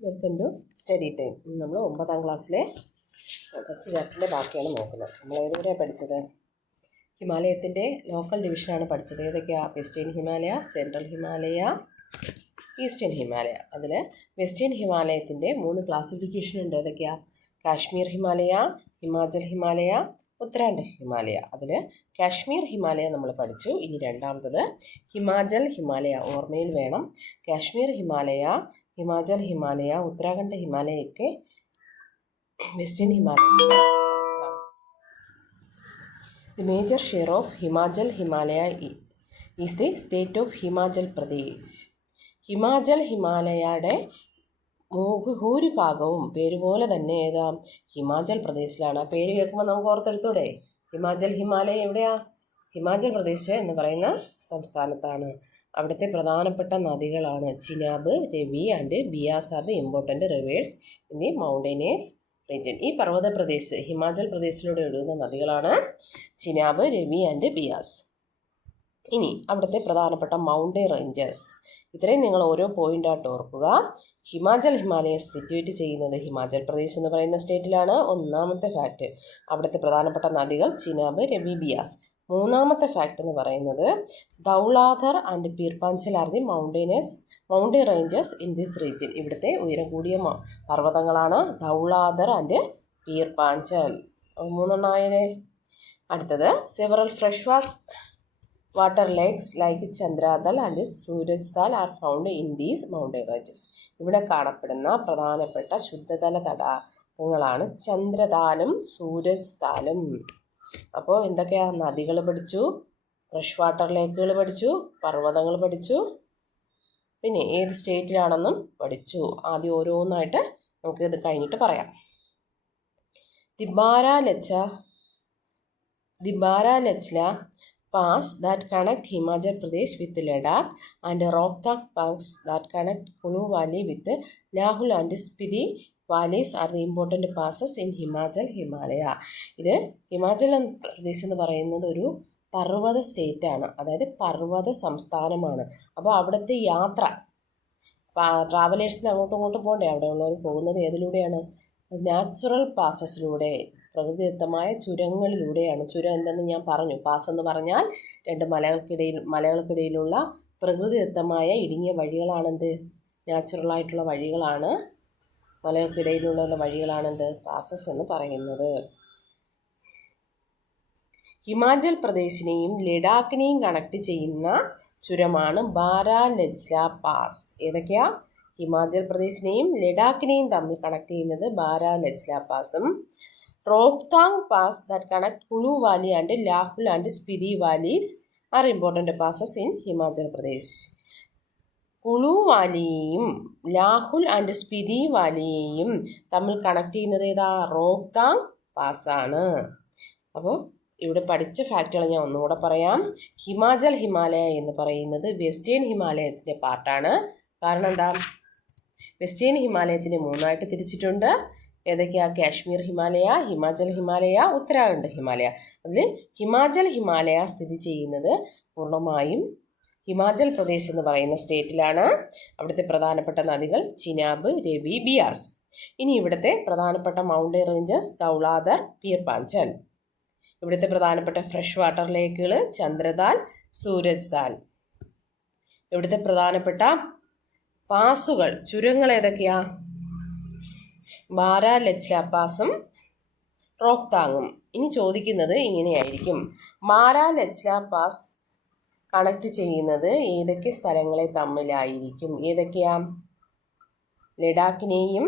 Welcome to study time. നമ്മൾ 9ാം ക്ലാസ്സിലെ first ചാപ്റ്ററിൻ്റെ ബാക്കിയാണ് നോക്കുന്നത്. നമ്മൾ ഏതുവരെയാണ് പഠിച്ചത്? ഹിമാലയത്തിൻ്റെ ലോക്കൽ ഡിവിഷനാണ് പഠിച്ചത്. ഏതൊക്കെയാണ്? Western Himalaya, central Himalaya, eastern Himalaya. അതിൽ വെസ്റ്റേൺ ഹിമാലയത്തിൻ്റെ 3 ക്ലാസിഫിക്കേഷൻ ഉണ്ട്. ഏതൊക്കെയാണ്? കാശ്മീർ ഹിമാലയ, ഹിമാചൽ ഹിമാലയ, ഉത്തരാഖണ്ഡ് ഹിമാലയ. അതിൽ കാശ്മീർ ഹിമാലയ നമ്മൾ പഠിച്ചു. ഇനി രണ്ടാമത്തത് ഹിമാചൽ ഹിമാലയ. ഓർമ്മയിൽ വേണം, കാശ്മീർ ഹിമാലയ, ഹിമാചൽ ഹിമാലയ, ഉത്തരാഖണ്ഡ് ഹിമാലയൊക്കെ western Himalaya. The major share of Himachal Himalaya is the state of Himachal Pradesh. Himachal ഹിമാലയയുടെ ഭൂരിഭാഗവും പേര് പോലെ തന്നെ ഏതാ? ഹിമാചൽ പ്രദേശിലാണ്. ആ പേര് കേൾക്കുമ്പോൾ നമുക്ക് ഓർത്തെടുത്തൂടെ? ഹിമാചൽ ഹിമാലയ എവിടെയാ? ഹിമാചൽ പ്രദേശ് എന്ന് പറയുന്ന സംസ്ഥാനത്താണ്. അവിടുത്തെ പ്രധാനപ്പെട്ട നദികളാണ് Chenab, Ravi and Beas are the important rivers in the mountaineers region. ഈ പർവ്വത പ്രദേശ് ഹിമാചൽ പ്രദേശിലൂടെ ഒഴുകുന്ന നദികളാണ് ചിനാബ്, രവി ആൻഡ് ബിയാസ്. ഇനി അവിടുത്തെ പ്രധാനപ്പെട്ട മൗണ്ടൻ റേഞ്ചസ്. ഇത്രയും നിങ്ങൾ ഓരോ പോയിൻ്റായിട്ട് ഓർക്കുക. ഹിമാചൽ ഹിമാലയ സിറ്റുവേറ്റ് ചെയ്യുന്നത് ഹിമാചൽ പ്രദേശ് എന്ന് പറയുന്ന സ്റ്റേറ്റിലാണ്. ഒന്നാമത്തെ ഫാക്റ്റ് അവിടുത്തെ പ്രധാനപ്പെട്ട നദികൾ ചിനാബ്, രവി, ബിയാസ്. മൂന്നാമത്തെ ഫാക്റ്റ് എന്ന് പറയുന്നത് Dhauladhar and Pir Panjal are the mountain ranges in this region. ഇവിടുത്തെ ഉയരം കൂടിയ പർവ്വതങ്ങളാണ് ധൗളാധർ ആൻഡ് പീർപാഞ്ചൽ. 3 അടുത്തത് several fresh water lakes like Chandratal and Surajtal are found in these mountain ranges. ഇവിടെ കാണപ്പെടുന്ന പ്രധാനപ്പെട്ട ശുദ്ധജല തടാകങ്ങളാണ് ചന്ദ്രതാലും സൂരജ്താലും. അപ്പോൾ എന്തൊക്കെയാണ്? നദികൾ പഠിച്ചു, ഫ്രഷ് വാട്ടർ ലേക്കുകൾ പഠിച്ചു, പർവ്വതങ്ങൾ പഠിച്ചു, പിന്നെ ഏത് സ്റ്റേറ്റിലാണെന്നും പഠിച്ചു. ആദ്യം ഓരോന്നായിട്ട് നമുക്ക് ഇത് കഴിഞ്ഞിട്ട് പറയാം. The Baralacha pass that connect Himachal Pradesh with Ladakh and Rohtang pass that connect Kulu Valley with Lahul and Spiti valleys are the important passes in Himachal Himalaya. ഇത് ഹിമാചൽ പ്രദേശ് എന്ന് പറയുന്നത് ഒരു പർവ്വത സ്റ്റേറ്റാണ്, അതായത് പർവ്വത സംസ്ഥാനമാണ്. അപ്പോൾ അവിടുത്തെ യാത്ര ട്രാവലേഴ്സിന് അങ്ങോട്ടും ഇങ്ങോട്ടും പോകണ്ടേ? അവിടെ ഉള്ളവർ പോകുന്നത് ഏതിലൂടെയാണ്? നാച്ചുറൽ പാസസിലൂടെ, പ്രകൃതിദത്തമായ ചുരങ്ങളിലൂടെയാണ്. ചുരം എന്തെന്ന് ഞാൻ പറഞ്ഞു. പാസ് എന്ന് പറഞ്ഞാൽ 2 മലകൾക്കിടയിലുള്ള പ്രകൃതിദത്തമായ ഇടുങ്ങിയ വഴികളാണെന്ത്? നാച്ചുറലായിട്ടുള്ള വഴികളാണ്. മലകൾക്കിടയിലുള്ള വഴികളാണെന്ത്? പാസസ് എന്ന് പറയുന്നത്. ഹിമാചൽ പ്രദേശിനെയും ലഡാക്കിനെയും കണക്ട് ചെയ്യുന്ന ചുരമാണ് ബാരാലച്ല പാസ്. ഏതൊക്കെയാ? ഹിമാചൽ പ്രദേശിനെയും ലഡാക്കിനെയും തമ്മിൽ കണക്ട് ചെയ്യുന്നത് ബാരാലച്ല പാസും Rohtang pass that connect Kullu valley and Lahaul and Spiti valleys are important passes in Himachal Pradesh. Kullu വാലിയെയും ലാഹുൽ ആൻഡ് സ്പിതി വാലിയെയും തമ്മിൽ കണക്ട് ചെയ്യുന്നത് ഏതാ? റോഹ്താങ് പാസ്സാണ്. അപ്പോൾ ഇവിടെ പഠിച്ച ഫാക്റ്റുകൾ ഞാൻ ഒന്നുകൂടെ പറയാം. ഹിമാചൽ ഹിമാലയ എന്ന് പറയുന്നത് വെസ്റ്റേൺ ഹിമാലയത്തിൻ്റെ പാർട്ടാണ്. കാരണം എന്താ? വെസ്റ്റേൺ ഹിമാലയത്തിന് 3ആയിട്ട് തിരിച്ചിട്ടുണ്ട്. ഏതൊക്കെയാണ്? കാശ്മീർ ഹിമാലയ, ഹിമാചൽ ഹിമാലയ, ഉത്തരാഖണ്ഡ് ഹിമാലയ. അതിൽ ഹിമാചൽ ഹിമാലയ സ്ഥിതി ചെയ്യുന്നത് പൂർണ്ണമായും ഹിമാചൽ പ്രദേശ് എന്ന് പറയുന്ന സ്റ്റേറ്റിലാണ്. അവിടുത്തെ പ്രധാനപ്പെട്ട നദികൾ ചിനാബ്, രവി, ബിയാസ്. ഇനി ഇവിടുത്തെ പ്രധാനപ്പെട്ട മൗണ്ടൻ റേഞ്ചസ് ധൗളാധർ, പീർപാഞ്ചൽ. ഇവിടുത്തെ പ്രധാനപ്പെട്ട ഫ്രഷ് വാട്ടർ ലേക്കുകൾ ചന്ദ്രതാൽ, സൂരജ്താൽ. ഇവിടുത്തെ പ്രധാനപ്പെട്ട പാസുകൾ, ചുരങ്ങൾ ഏതൊക്കെയാ? ബാരാലച്ല പാസും റോഹ്താങ്ങും. ഇനി ചോദിക്കുന്നത് ഇങ്ങനെയായിരിക്കും: ബാരാലച്ല പാസ് കണക്ട് ചെയ്യുന്നത് ഏതൊക്കെ സ്ഥലങ്ങളെ തമ്മിലായിരിക്കും? ഏതൊക്കെയാ? ലഡാക്കിനെയും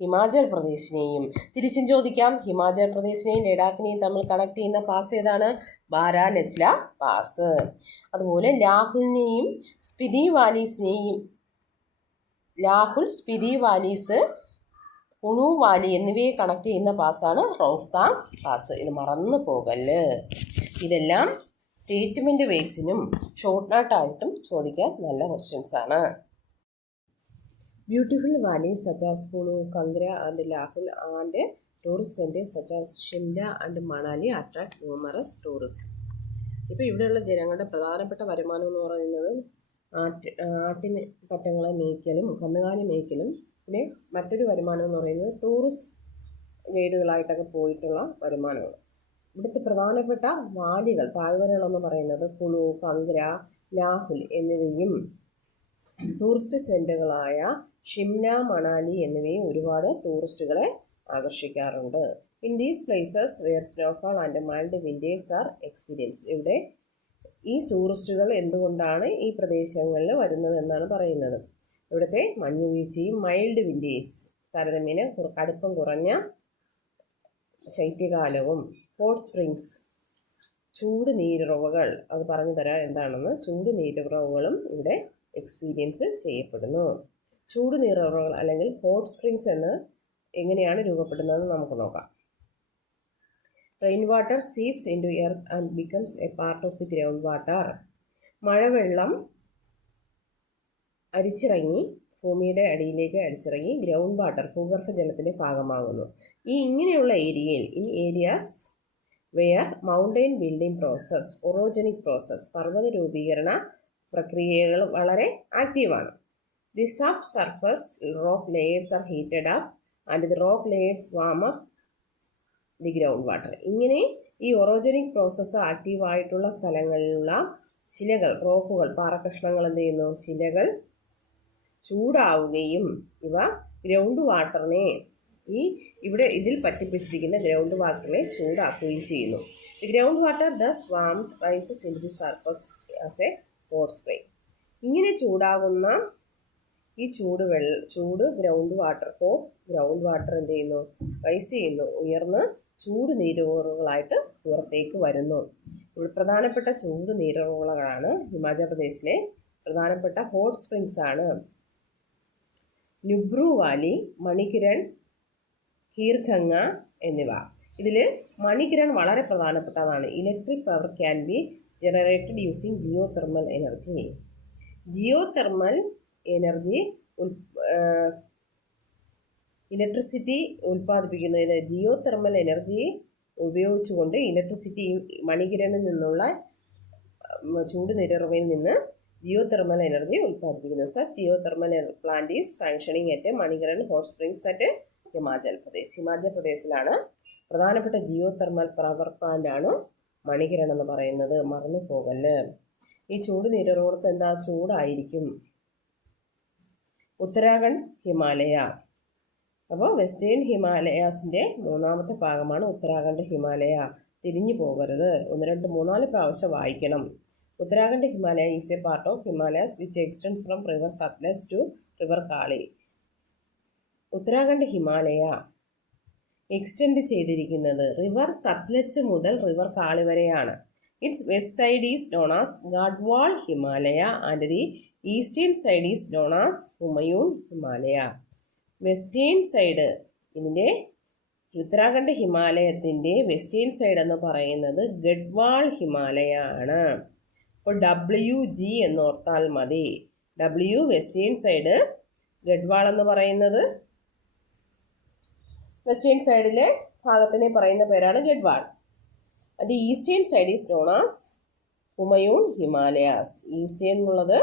ഹിമാചൽ പ്രദേശിനെയും. തിരിച്ചും ചോദിക്കാം, ഹിമാചൽ പ്രദേശിനെയും ലഡാക്കിനെയും തമ്മിൽ കണക്ട് ചെയ്യുന്ന പാസ് ഏതാണ്? ബാരാലച്ല പാസ്. അതുപോലെ ലാഹുൽ, സ്പിതി വാലീസ്, കുളു വാലി എന്നിവയെ കണക്ട് ചെയ്യുന്ന പാസ്സാണ് റോഹ്താങ് പാസ്. ഇത് മറന്നു പോകല്ല്. ഇതെല്ലാം സ്റ്റേറ്റ്മെൻറ്റ് ബേസിനും ഷോർട്ട് നോട്ടായിട്ടും ചോദിക്കാൻ നല്ല ക്വസ്റ്റ്യൻസാണ്. Beautiful valleys such as Kullu, Kangra and Lahaul and tourist centres such as Shimla and Manali attract numerous tourists. ഇപ്പോൾ ഇവിടെയുള്ള ജനങ്ങളുടെ പ്രധാനപ്പെട്ട വരുമാനം എന്ന് പറയുന്നത് ആട്ടിന് പറ്റങ്ങളെ മേയ്ക്കലും കന്നുകാലി മേയ്ക്കലും. പിന്നെ മറ്റൊരു വരുമാനം എന്ന് പറയുന്നത് ടൂറിസ്റ്റ് ഗൈഡുകളായിട്ടൊക്കെ പോയിട്ടുള്ള വരുമാനങ്ങൾ. ഇവിടുത്തെ പ്രധാനപ്പെട്ട വാലികൾ താഴ്വരകളെന്ന് പറയുന്നത് കുളു, കംഗ്ര, ലാഹുൽ എന്നിവയും ടൂറിസ്റ്റ് സെൻ്ററുകളായ ഷിംല, മണാലി എന്നിവയും ഒരുപാട് ടൂറിസ്റ്റുകളെ ആകർഷിക്കാറുണ്ട്. In these places where snowfall and mild winters are experienced. ഇവിടെ ഈ ടൂറിസ്റ്റുകൾ എന്തുകൊണ്ടാണ് ഈ പ്രദേശങ്ങളിൽ വരുന്നത് എന്നാണ് പറയുന്നത്. ഇവിടുത്തെ മഞ്ഞുവീഴ്ചയും മൈൽഡ് വിൻറ്റേഴ്സ് താരതമ്യേന കടുപ്പം കുറഞ്ഞ ശൈത്യകാലവും ഹോട്ട് സ്പ്രിങ്സ് ചൂട് നീരുറവുകൾ, അത് പറഞ്ഞു തരാം എന്താണെന്ന്. ചൂട് നീരുറവുകളും ഇവിടെ എക്സ്പീരിയൻസ് ചെയ്യപ്പെടുന്നു. ചൂട് നീരുറവുകൾ അല്ലെങ്കിൽ ഹോട്ട് സ്പ്രിങ്സ് എന്ന് എങ്ങനെയാണ് രൂപപ്പെടുന്നതെന്ന് നമുക്ക് നോക്കാം. Rain water seeps into earth and becomes a part of the ground water. മഴവെള്ളം അരിച്ചിറങ്ങി ഭൂമിയുടെ അടിയിലേക്ക് അരിച്ചിറങ്ങി ഗ്രൗണ്ട് വാട്ടർ ഭൂഗർഭജലത്തിൻ്റെ ഭാഗമാകുന്നു. ഇങ്ങനെയുള്ള ഏരിയയിൽ areas where mountain building process, orogenic process, പർവ്വത രൂപീകരണ പ്രക്രിയകൾ വളരെ ആക്റ്റീവാണ്. The sub surface rock layers are heated up and the rock layers warm up the ground water. ഇങ്ങനെ ഈ ഒറോജനിക് പ്രോസസ്സ് ആക്റ്റീവായിട്ടുള്ള സ്ഥലങ്ങളിലുള്ള ശിലകൾ, റോക്കുകൾ, പാറക്കഷ്ണങ്ങൾ എന്ത് ചെയ്യുന്നു? ശിലകൾ ചൂടാവുകയും ഇവ ഗ്രൗണ്ട് വാട്ടറിനെ ഇവിടെ ഇതിൽ പറ്റിപ്പിടിച്ചിരിക്കുന്ന ഗ്രൗണ്ട് വാട്ടറിനെ ചൂടാക്കുകയും ചെയ്യുന്നു. The ground water thus warm rises in the surface as a hot spring. ഇങ്ങനെ ചൂടാകുന്ന ഈ ചൂട് ഗ്രൗണ്ട് വാട്ടർ എന്ത് ചെയ്യുന്നു? റൈസ് ചെയ്യുന്നു, ഉയർന്ന് ചൂട് നീരുറവുകളായിട്ട് പുറത്തേക്ക് വരുന്നു. ഇവിടെ പ്രധാനപ്പെട്ട ചൂട് നീരുറവുകളാണ് ഹിമാചൽ പ്രദേശിലെ പ്രധാനപ്പെട്ട ഹോട്ട് സ്പ്രിങ്സ് ആണ് നുബ്രു വാലി, മണികിരൺ, ഖീർഗംഗ എന്നിവ. ഇതിൽ മണികിരൺ വളരെ പ്രധാനപ്പെട്ടതാണ്. Electric power can be generated using geothermal energy. Geothermal energy electricity ഉൽപ്പാദിപ്പിക്കുന്നത്. ജിയോ തെർമൽ എനർജി ഉപയോഗിച്ചുകൊണ്ട് ഇലക്ട്രിസിറ്റി മണികിരണിൽ നിന്നുള്ള ചൂട് നീരുറവയിൽ നിന്ന് ജിയോ തെർമൽ എനർജി ഉൽപ്പാദിപ്പിക്കുന്നു. Such geothermal plant is functioning at Manikaran hot springs at Himachal Pradesh. Himachal പ്രദേശിലാണ് പ്രധാനപ്പെട്ട ജിയോ തെർമൽ പവർ പ്ലാന്റ് ആണ് മണികിരൺ എന്ന് പറയുന്നത്. മറന്നു പോകല്ല്. ഈ ചൂട് നീരുറവുകൾക്ക് എന്താ? ചൂടായിരിക്കും. ഉത്തരാഖണ്ഡ്, ഹിമാലയ. അപ്പോൾ വെസ്റ്റേൺ ഹിമാലയാസിൻ്റെ മൂന്നാമത്തെ ഭാഗമാണ് ഉത്തരാഖണ്ഡ്, ഹിമാലയ. തിരിഞ്ഞു പോകരുത്. 1, 2, 3, 4 പ്രാവശ്യം വായിക്കണം. Uttarakhand Himalaya is a part of Himalayas which extends from river Sutlej to river Kali. Uttarakhand Himalaya extend ചെയ്തിരിക്കുന്നത് റിവർ സത്ലജ് മുതൽ റിവർ കാളി വരെയാണ്. Its west side is known as Garhwal Himalaya and the eastern side is known as Humayun Himalaya. Western side, ഇതിൻ്റെ ഉത്തരാഖണ്ഡ് ഹിമാലയത്തിൻ്റെ വെസ്റ്റേൺ സൈഡ് എന്ന് പറയുന്നത് ഗഡ്വാൾ ഹിമാലയ ആണ്. അപ്പോൾ WG എന്നോർത്താൽ മതി. വെസ്റ്റേൺ സൈഡ്, ഗഡ്വാൾ എന്ന് പറയുന്നത് വെസ്റ്റേൺ സൈഡിലെ ഭാഗത്തിനെ പറയുന്ന പേരാണ് ഗഡ്വാൾ. അത് eastern side is known as Humayun Himalayas. Eastern എന്നുള്ളത്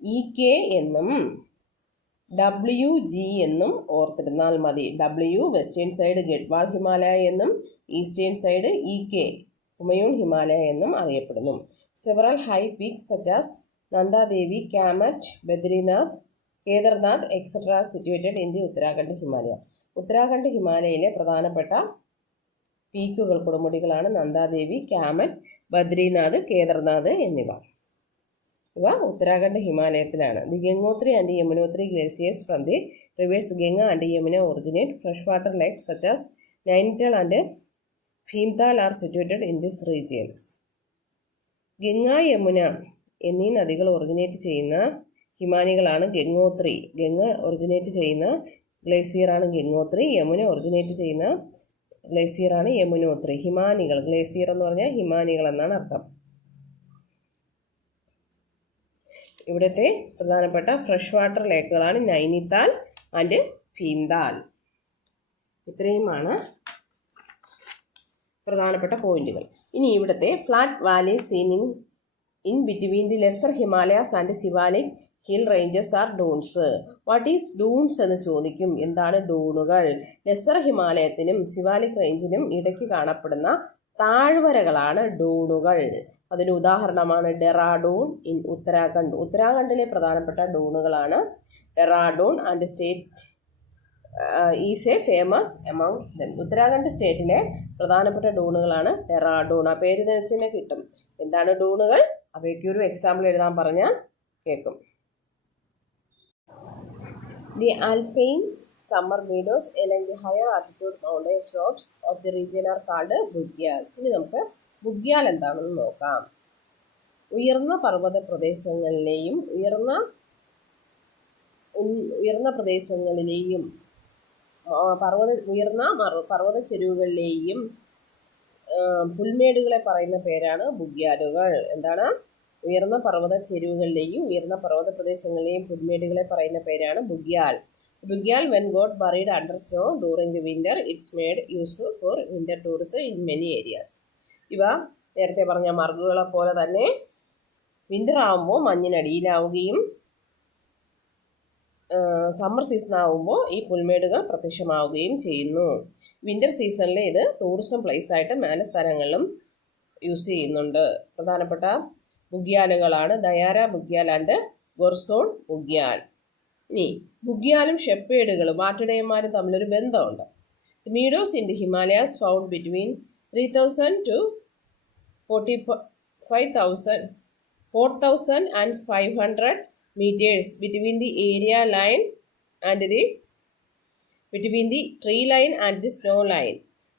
EK എന്നും WG എന്നും ഓർത്തിരുന്നാൽ മതി. വെസ്റ്റേൺ സൈഡ് ഗഡ്വാൾ ഹിമാലയ എന്നും eastern side EK Humayun Himalaya എന്നും അറിയപ്പെടുന്നു. Several high peaks such as Nanda Devi, Kamet, Badrinath, Kedarnath etcetera situated in the Uttarakhand Himalaya. Uttarakhand ഹിമാലയയിലെ പ്രധാനപ്പെട്ട പീക്കുകൾ, കൊടുമുടികളാണ് നന്ദാദേവി, കാമറ്റ്, ബദ്രിനാഥ്, കേദർനാഥ് എന്നിവ. ഇവ ഉത്തരാഖണ്ഡ് ഹിമാലയത്തിലാണ്. The Gangotri and Yamunotri glaciers from the rivers Ganga and Yamuna originate. Fresh water lakes such as Nainital and Bhimtal are situated in this regions. Ganga, Yamuna എന്നീ നദികൾ ഒറിജിനേറ്റ് ചെയ്യുന്ന ഹിമാനികളാണ് ഗംഗോത്രി. ഗംഗ ഒറിജിനേറ്റ് ചെയ്യുന്ന ഗ്ലേസിയറാണ് ഗംഗോത്രി. യമുന ഒറിജിനേറ്റ് ചെയ്യുന്ന ഗ്ലേസിയറാണ് യമുനോത്രി. ഹിമാനികൾ, ഗ്ലേസിയർ എന്ന് പറഞ്ഞാൽ ഹിമാനികൾ എന്നാണ് അർത്ഥം. ഇവിടുത്തെ പ്രധാനപ്പെട്ട ഫ്രഷ് വാട്ടർ ലേക്കുകളാണ് നൈനിതാൽ ആൻഡ് ഭീംതാൽ. ഇത്രയുമാണ് പ്രധാനപ്പെട്ട പോയിന്റുകൾ. ഇനി ഇവിടുത്തെ flat valley seen in in between the lesser Himalayas and Siwalik hill ranges are doons. What is doons എന്ന് ചോദിക്കും. എന്താണ് ഡൂണുകൾ? ലെസർ ഹിമാലയത്തിനും സിവാലിക് റേഞ്ചിനും ഇടയ്ക്ക് കാണപ്പെടുന്ന താഴ്വരകളാണ് ഡൂണുകൾ. അതിന് ഉദാഹരണമാണ് ഡെറാഡൂൺ ഇൻ ഉത്തരാഖണ്ഡ്. ഉത്തരാഖണ്ഡിലെ പ്രധാനപ്പെട്ട ഡൂണുകളാണ് Dehradun and state is a famous among them. Uttarakhand സ്റ്റേറ്റിലെ പ്രധാനപ്പെട്ട ഡൂണുകളാണ് ഡെറാഡൂൺ. ആ പേര് വെച്ച് തന്നെ കിട്ടും. എന്താണ് ഡൂണുകൾ? അവയ്ക്ക് ഒരു എക്സാമ്പിൾ എഴുതാൻ പറഞ്ഞാൽ കേൾക്കും. The alpine summer meadows along the higher altitude mountain slopes of the region are called ബുഗ്യാൽസ്. ഇനി നമുക്ക് ബുഗ്യാൽ എന്താണെന്ന് നോക്കാം. ഉയർന്ന പർവ്വത പ്രദേശങ്ങളിലെയും ഉയർന്ന പ്രദേശങ്ങളിലെയും പർവ്വത ചെരുവുകളിലെയും പുൽമേടുകളെ പറയുന്ന പേരാണ് ബുഗ്യാലുകൾ. എന്താണ്? ഉയർന്ന പർവ്വത ചെരുവുകളിലെയും ഉയർന്ന പർവ്വത പ്രദേശങ്ങളിലെയും പുൽമേടുകളെ പറയുന്ന പേരാണ് ബുഗ്യാൽ. Bugyal, when got buried under snow during the winter, it's made use for winter tourism in many areas. ഇവ നേരത്തെ പറഞ്ഞ മർഗുകളെ പോലെ തന്നെ വിൻ്റർ ആകുമ്പോൾ മഞ്ഞിനടിയിലാവുകയും സമ്മർ സീസൺ ആകുമ്പോൾ ഈ പുൽമേടുകൾ പ്രത്യക്ഷമാവുകയും ചെയ്യുന്നു. വിൻ്റർ സീസണിൽ ഇത് ടൂറിസം പ്ലേസ് ആയിട്ട് മേലെ സ്ഥലങ്ങളിലും യൂസ് ചെയ്യുന്നുണ്ട്. പ്രധാനപ്പെട്ട ബുഗ്യാലുകളാണ് ദയാര ബുഗ്യാൽ ആൻഡ് ഗൊർസോൺ ബുഗ്യാൽ. ഇനി ബുഗ്യാലും ഷെപ്പേഡുകളും ആട്ടിടയന്മാരും തമ്മിലൊരു ബന്ധമുണ്ട്. The മീഡോസ് in the Himalayas found between 3000 to 4,500 meters between the area line and between the tree line and the snow line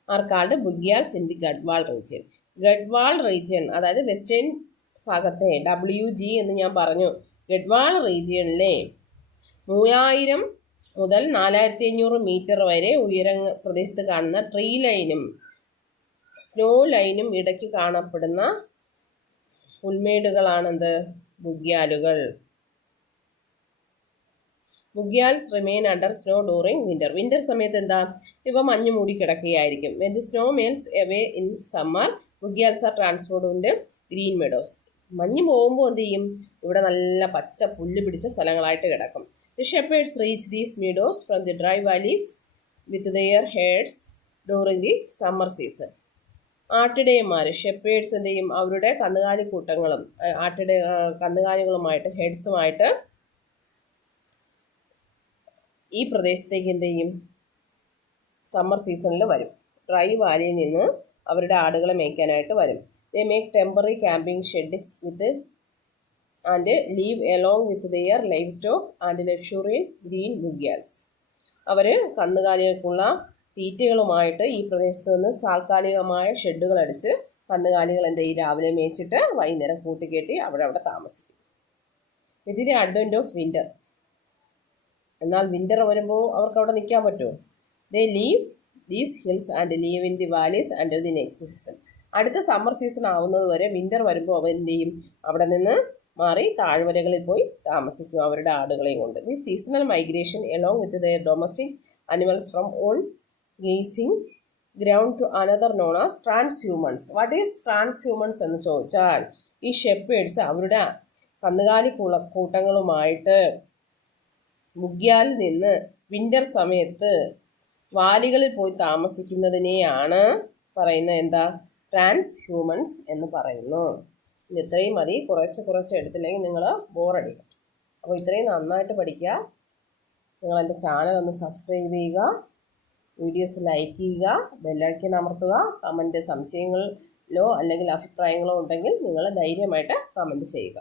are called ബുഗ്യാൽസ് in the Garhwal region. Garhwal region, അതായത് western ഭാഗത്തെ WG എന്ന് ഞാൻ പറഞ്ഞു. ഗഡ്വാൾ റീജിയനിലെ 3000 മുതൽ 4500 മീറ്റർ വരെ പ്രദേശത്ത് കാണുന്ന ട്രീ ലൈനും സ്നോ ലൈനും ഇടയ്ക്ക് കാണപ്പെടുന്ന പുൽമേടുകളാണെന്ത്? ബുഗ്യാലുകൾ. Bugyals remain under snow during winter. Winter സമയത്ത് എന്താ? ഇവ മഞ്ഞ് മൂടി കിടക്കുകയായിരിക്കും. When the snow melts away in summer bugyals are transformed in green meadows. മഞ്ഞ് പോകുമ്പോൾ എന്ത് ചെയ്യും? ഇവിടെ നല്ല പച്ച പുല്ല് പിടിച്ച സ്ഥലങ്ങളായിട്ട് കിടക്കും. The shepherds reach these meadows from the dry valleys with their herds during the summer season. ആട്ടിടയന്മാർ ഷെപ്പേഡ്സ് എന്ത് ചെയ്യും? അവരുടെ കന്നുകാലിക്കൂട്ടങ്ങളും കന്നുകാലികളുമായിട്ട് ഹെഡ്സുമായിട്ട് ഈ പ്രദേശത്തേക്ക് എന്ത് ചെയ്യും? സമ്മർ സീസണിൽ വരും. ഡ്രൈ വാലിയിൽ നിന്ന് അവരുടെ ആടുകളെ മേയ്ക്കാനായിട്ട് വരും. They make temporary camping sheds and live along with their livestock and luxuriant green bugals. അവർ കന്നുകാലികൾക്കുള്ള തീറ്റകളുമായിട്ട് ഈ പ്രദേശത്ത് നിന്ന് താൽക്കാലികമായ ഷെഡുകൾ അടിച്ച് കന്നുകാലികൾ എന്ത് ചെയ്യും? രാവിലെ മേച്ചിട്ട് വൈകുന്നേരം കൂട്ടിക്കെട്ടി അവിടെ താമസിക്കും. With the advent of winter. എന്നാൽ വിൻ്റർ വരുമ്പോൾ അവർക്ക് അവിടെ നിൽക്കാൻ പറ്റുമോ? They leave these hills and leave in the valleys under the next season. അടുത്ത സമ്മർ സീസൺ ആവുന്നത് വരെ വിൻ്റർ വരുമ്പോൾ അവർ എന്ത് ചെയ്യും? അവിടെ നിന്ന് മാറി താഴ്വരകളിൽ പോയി താമസിക്കും അവരുടെ ആടുകളെയും കൊണ്ട്. The seasonal migration along with their domestic animals from one grazing ground to another known as transhumance. What is transhumance എന്ന് ചോദിച്ചാൽ ഈ ഷെപ്പേഡ്സ് അവരുടെ കന്നുകാലി കൂട്ടങ്ങളുമായിട്ട് ബുഗ്യാലിൽ നിന്ന് വിൻ്റർ സമയത്ത് വാലികളിൽ പോയി താമസിക്കുന്നതിനെയാണ് പറയുന്നത് എന്താ? ട്രാൻസ്ഹ്യൂമൻസ് എന്ന് പറയുന്നു. ഇത്രയും മതി. കുറച്ച് എടുത്തില്ലെങ്കിൽ നിങ്ങൾ ബോറടിക്കും. അപ്പോൾ ഇത്രയും നന്നായിട്ട് പഠിക്കുക. നിങ്ങൾ എൻ്റെ ചാനൽ ഒന്ന് സബ്സ്ക്രൈബ് ചെയ്യുക, വീഡിയോസ് ലൈക്ക് ചെയ്യുക, ബെല്ലൈക്കൺ അമർത്തുക. കമൻറ്റ് സംശയങ്ങളിലോ അല്ലെങ്കിൽ അഭിപ്രായങ്ങളോ ഉണ്ടെങ്കിൽ നിങ്ങൾ ധൈര്യമായിട്ട് കമൻറ്റ് ചെയ്യുക.